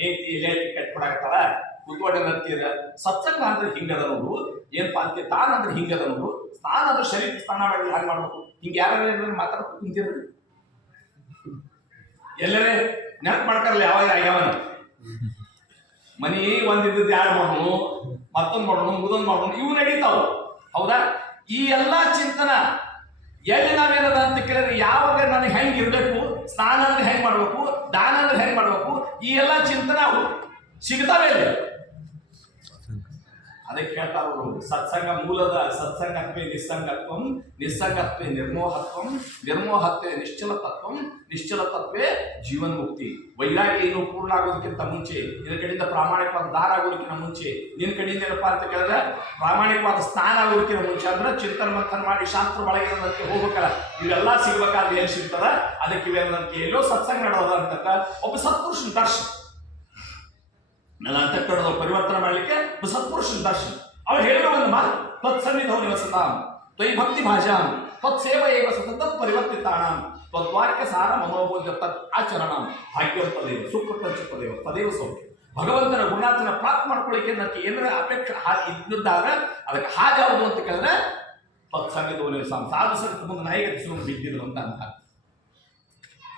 ಹೆಂಡತಿ ಲೇಟ್ ಕಟ್ಕೊಡಾಕತ್ತಾಳ ಕುತ್ಕೊಂಡ ಅಂತೀರ. ಸತ್ಸಂಗ ಅಂದ್ರೆ ಹಿಂಗದ ನೋಡು, ಏನಪ್ಪಾ ಅಂತ ತಾನ ಅಂದ್ರೆ ಹಿಂಗದ ನೋಡು, ಸ್ನಾನ ಅಂದ್ರೆ ಶರೀರ ಸ್ನಾನ ಮಾಡಿ ಹಾಗೆ ಮಾಡ್ಬೇಕು. ಹಿಂಗ ಯಾರು ಮಾತಾಡ್ಕೊಂಡು ಕುಂತಿರ್ರಿ, ಎಲ್ಲರೇ ನೆನಪು ಮಾಡ್ತಾರಲ್ಲ ಯಾವನ ಮನಿ ಒಂದಿದ್ದು ಯಾರು ಮಾಡೋನು, ಮತ್ತೊಂದು ಮಾಡೋನು, ಮುದೊಂದು ಮಾಡೋನು, ಇವು ನಡೀತಾವ. ಹೌದಾ? ಈ ಎಲ್ಲಾ ಚಿಂತನ ಎಲ್ಲಿ ನಾವೇನದ ಅಂತ ಕೇಳಿದ್ರೆ, ಯಾವಾಗ ನನಗೆ ಹೆಂಗ್ ಇರ್ಬೇಕು, ಸ್ನಾನ ಅಂದ್ರೆ ಹೆಂಗ್ ಮಾಡ್ಬೇಕು, ದಾನ ಅಂದ್ರೆ ಹೆಂಗ್ ಮಾಡ್ಬೇಕು, ಈ ಎಲ್ಲಾ ಚಿಂತನ ಸಿಗ್ತಾವೆ ಇಲ್ಲಿ. ಅದಕ್ಕೆ ಹೇಳ್ತಾರವರು ಸತ್ಸಂಗ ಮೂಲದ ಸತ್ಸಂಗತ್ವೇ ನಿಸ್ಸಂಗತ್ವಂ, ನಿಸ್ಸಂಗತ್ವೇ ನಿರ್ಮೋಹತ್ವಂ, ನಿರ್ಮೋಹತ್ವೇ ನಿಶ್ಚಲತತ್ವಂ, ನಿಶ್ಚಲತತ್ವೇ ಜೀವನ್ ಮುಕ್ತಿ. ವೈರಾಗ್ಯ ಏನು ಪೂರ್ಣ ಆಗೋದಕ್ಕಿಂತ ಮುಂಚೆ, ನಿನ್ನ ಕಡೆಯಿಂದ ಪ್ರಾಮಾಣಿಕವಾದ ದಾರ ಆಗೋದಕ್ಕಿಂತ ಮುಂಚೆ, ನಿನ್ನ ಕಡೆಯಿಂದ ಏನಪ್ಪಾ ಅಂತ ಕೇಳಿದ್ರೆ ಪ್ರಾಮಾಣಿಕವಾದ ಸ್ನಾನ ಆಗೋದಕ್ಕಿಂತ ಮುಂಚೆ ಅಂದ್ರೆ ಚಿಂತನ ಮಂಥನ ಮಾಡಿ ಶಾಸ್ತ್ರ ಒಳಗಿರೋದಕ್ಕೆ ಹೋಗ್ಬೇಕಲ್ಲ. ಇವೆಲ್ಲ ಸಿಗ್ಬೇಕಾದ್ರೆ ಏನ್ ಸಿಗ್ತದ? ಅದಕ್ಕೆ ಇವೇನಂತ ಎಲ್ಲೋ ಸತ್ಸಂಗ ನಡೆದ ಅಂತ ಒಬ್ಬ ಸತ್ಪುರುಷನ ದರ್ಶನ, ನನ್ನ ಅಂತಃಕರಣದ ಪರಿವರ್ತನೆ ಮಾಡಲಿಕ್ಕೆ ಸತ್ಪುರುಷನ ದರ್ಶನ. ಅವ್ರು ಹೇಳಿದ ಒಂದು ಮಾತು, ತತ್ಸನ್ನಿಧೌ ನಿವಸತಾಂ ತ್ವಯಿ ಭಕ್ತಿ ಭಾಷಾಂ ತತ್ಸೇವ ಏವ ಸತತಂ ಪರಿವರ್ತಿತಾನಾಂ ತ್ವದ್ವಾಕ್ಯ ಸಾರ ಮನೋಬೋಧ್ಯ ತತ್ ಆಚರಣಾಂ ಭಾಗ್ಯಂ ತದೇವ ಸುಕೃತಚಿತ್ತದೇವ ತದೇವ ಸೌಖ್ಯ. ಭಗವಂತನ ಗುಣಾರ್ಥನ ಪ್ರಾಪ್ತ ಮಾಡ್ಕೊಳ್ಳಿಕ್ಕೆ ನನಗೆ ಏನಾರ ಅಪೇಕ್ಷೆ ಇದ್ದಾಗ ಅದಕ್ಕೆ ಹಾಗೆ ಯಾವುದು ಅಂತ ಕೇಳಿದ್ರೆ ತತ್ಸನ್ನಿಧೌ ನಿವಸಾಂ. ಸಾಧು ಸಂತ ಮುಂದೆ ನಾಯಿಗತೆ ಸುಮ್ಮನೆ ಬಿದ್ದಿದ್ರು ಅಂತ ಅಂತ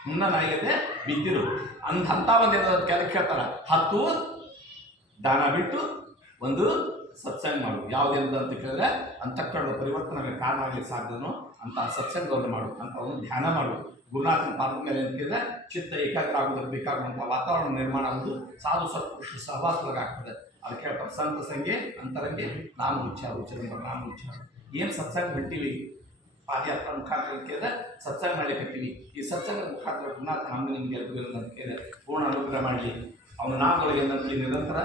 ಮುನ್ನ ನಾಯಿಗತೆ ಬಿದ್ದಿರು ಅಂತ ಒಂದು ಏನಾದ್ರು ಕೆಲಕ್ಕೆ ಹೇಳ್ತಾರ, 10 ದಾನ ಬಿಟ್ಟು ಒಂದು ಸತ್ಸಂಗ ಮಾಡು. ಯಾವುದೇನದ ಅಂತ ಕೇಳಿದ್ರೆ ಅಂತಃಕರಣದ ಪರಿವರ್ತನೆಗೆ ಕಾರಣ ಆಗಲಿಕ್ಕೆ ಸಾಧ್ಯನೋ ಅಂತ ಸತ್ಸಂಗವನ್ನು ಮಾಡು, ಅಂತ ಒಂದು ಧ್ಯಾನ ಮಾಡು. ಗುರುನಾಥನ ಪಾತ್ರದ ಮೇಲೆ ಅಂತ ಕೇಳಿದ್ರೆ ಚಿತ್ತ ಏಕಾಗ್ರ ಆಗೋದಕ್ಕೆ ಬೇಕಾಗುವಂಥ ವಾತಾವರಣ ನಿರ್ಮಾಣ ಆಗುವುದು ಸಾಧು ಸತ್ಪುರುಷ ಸಹವಾಸದಾಗ್ತದೆ. ಅದಕ್ಕೆ ಹೇಳ್ತಾರೆ ಸಂತ ಸಂಗೆ ಅಂತರಂಗೆ ನಾಮ ಉಚ್ಚಾರ ಉಚ್ಚರ ನಾಮ ಉಚ್ಚಾರ. ಏನು ಸತ್ಸಂಗ ಬಿಟ್ಟಿವಿ ಪಾದಯಾತ್ರಾ ಮುಖಾಂತರ ಕೇಳಿದ್ರೆ ಸತ್ಸಂಗ ಮಾಡ್ಲಿಕ್ಕೆ ಈ ಸತ್ಸಂಗ ಮುಖಾಂತರ ಗುರುನಾಥ ನಮ್ಗೆ ನಿಮ್ಗೆ ಎಲ್ರಿಗೂ ಅಂತ ಕೇಳಿದ್ರೆ ಪೂರ್ಣ ಅನುಗ್ರಹ ಮಾಡಲಿ. ಅವನ ನಾಮಗಳಿಗೆ ಏನಂತ ನಿರಂತರ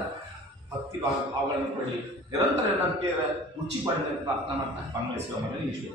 ಭಕ್ತಿ ಭಾವಗಳನ್ನು ಕೊಡಲಿ, ನಿರಂತರ ಏನಂತ ಕೇಳಿದ್ರೆ ರುಚಿ ಪಡೆದ ಪ್ರಾರ್ಥನಾ ಮಾಡ್ತಾ ಬಂಗಲಿಸುವ ಮನೆ ಈಶ್ವರ